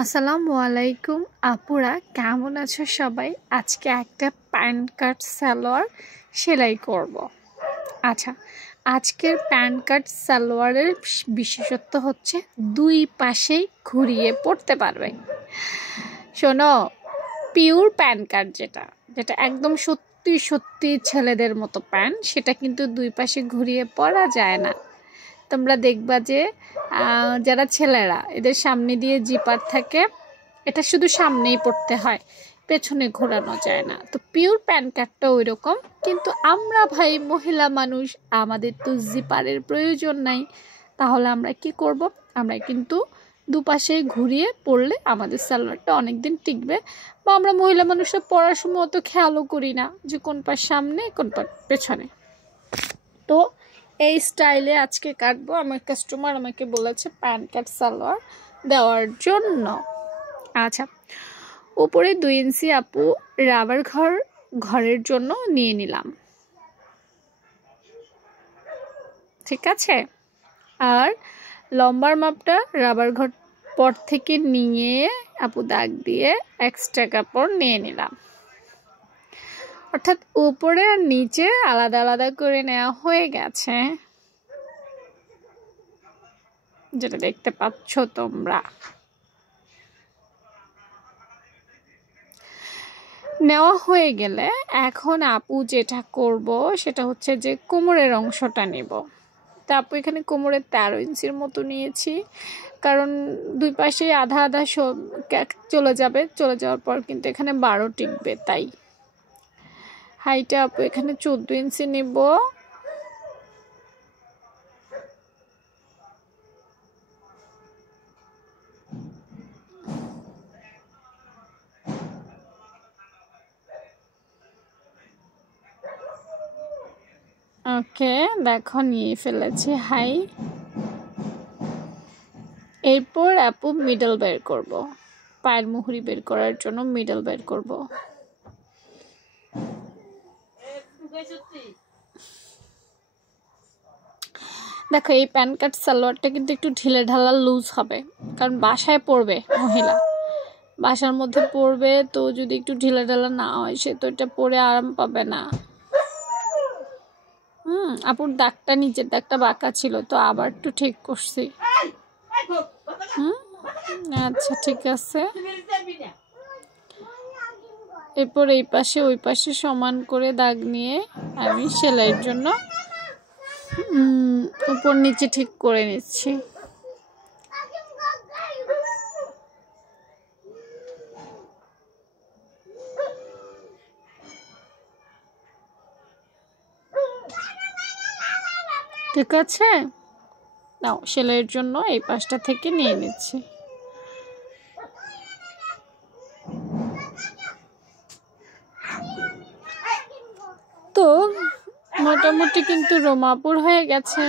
আসসালামু আলাইকুম আপুরা, কেমন আছো সবাই? আজকে একটা প্যান্ট কাট সালোয়ার সেলাই করব। আচ্ছা, আজকের প্যান্ট কাট সালোয়ারের বিশেষত্ব হচ্ছে দুই পাশেই ঘুরিয়ে পরতে পারবে। শোনো, পিওর প্যান্ট কাট যেটা যেটা একদম সত্যি সত্যি ছেলেদের মতো প্যান্ট, সেটা কিন্তু দুই পাশে ঘুরিয়ে পরা যায় না। তোমরা দেখবা যে যারা ছেলেরা, এদের সামনে দিয়ে জিপার থাকে, এটা শুধু সামনেই পড়তে হয়, পেছনে ঘোরানো যায় না। তো পিওর প্যান্ট কাটটা ওই রকম, কিন্তু আমরা ভাই মহিলা মানুষ, আমাদের তো জিপারের প্রয়োজন নাই। তাহলে আমরা কি করব? আমরা কিন্তু দুপাশে ঘুরিয়ে পরলে আমাদের সালোয়ারটা অনেক দিন টিকবে। বা আমরা মহিলা মানুষরা পরার সময় অত খেয়ালও করি না যে কোন পাশ সামনে কোন পাশ পেছনে। তো এই স্টাইলে আজকে কাটবো। আমার কাস্টমার আমাকে বলেছে প্যান্ট কাট সালোয়ার দেওয়ার জন্য। আচ্ছা, উপরে 2 ইঞ্চি আপু রাবার ঘরের জন্য নিয়ে নিলাম, ঠিক আছে। আর লম্বার মাপটা রাবার ঘর পর থেকে নিয়ে আপু দাগ দিয়ে এক্সট্রা কাপড় নিয়ে নিলাম। অর্থাৎ উপরে আর নিচে আলাদা আলাদা করে নেওয়া হয়ে গেছে, যেটা দেখতে পাচ্ছ তোমরা। নেওয়া হয়ে গেলে এখন আপু যেটা করব সেটা হচ্ছে যে কোমরের অংশটা নেব। তা আপু এখানে কোমরের 13 ইঞ্চির মতো নিয়েছি, কারণ দুই পাশে আধা আধা সব চলে যাওয়ার পর কিন্তু এখানে 12 টিকবে। তাই হাইটে আপু এখানে 14 ইঞ্চি নেব। ওকে, দেখো নিয়ে ফেলেছি হাই। এরপর আপু মিডল বের করব, পায়ের মুহুরি বের করার জন্য মিডল বের করব। দেখো, এই প্যান্ট কাট সালোয়ারটা কিন্তু একটু ঢিলে ঢালা লুজ হবে, কারণ বাসায় পরবে মহিলা, বাসার মধ্যে পরবে। তো যদি একটু ঢিলে ঢালা না হয়, সে তো এটা পরে আরাম পাবে না। আপুর দাগটা, নিচের দাগটা বাঁকা ছিল, তো আবার একটু ঠিক করছি। আচ্ছা, ঠিক আছে। এরপর এই পাশে ওই পাশে সমান করে দাগ নিয়ে আমি সেলাইয়ের জন্য উপর নিচে ঠিক করে নিচ্ছি। ঠিক আছে, নাও সেলাইয়ের জন্য এই পাশটা থেকে নিয়ে নিচ্ছি। তো মোটামুটি কিন্তু রোমাপুর হয়ে গেছে।